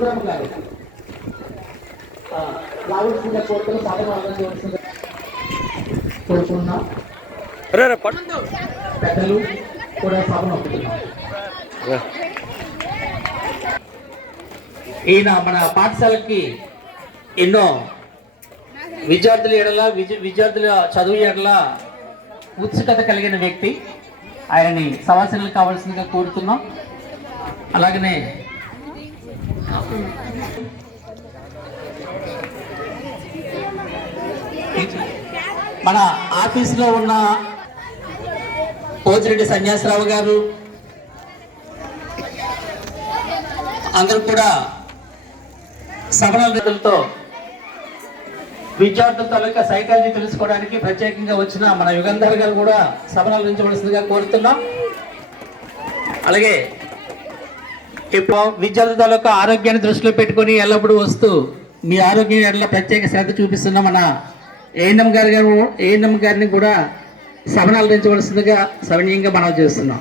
సుందరమ్మ గారు రావాల్సిన కోరికలు సాధన కోరుకున్నాం. పెద్దలు కూడా సభను ఒప్పుతున్నాం. ఈయన మన పాఠశాలకి ఎన్నో విద్యార్థుల ఎడల విద్యార్థుల చదువు ఎడల ఉత్సుకత కలిగిన వ్యక్తి. ఆయనని సవాసనలు కావాల్సిందిగా కోరుతున్నాం. అలాగనే మన ఆఫీసులో ఉన్న పోజిరెడ్డి సన్యాసరావు గారు అందరూ కూడా సభల నిధులతో విద్యార్థుల తాలూకా సైకాలజీ తెలుసుకోవడానికి ప్రత్యేకంగా వచ్చిన మన యుగంధర్ గారు కూడా సభలు నిర్వహించవలసిందిగా కోరుతున్నాం. అలాగే ఇప్పుడు విద్యార్థుల తాలూకా ఆరోగ్యాన్ని దృష్టిలో పెట్టుకుని ఎల్లప్పుడూ వస్తూ మీ ఆరోగ్యం ఎడల ప్రత్యేక శ్రద్ధ చూపిస్తున్న మన ఏఎన్ఎం గారిని కూడా సభను నిర్వహించవలసిందిగా సవినీయంగా మనం చేస్తున్నాం.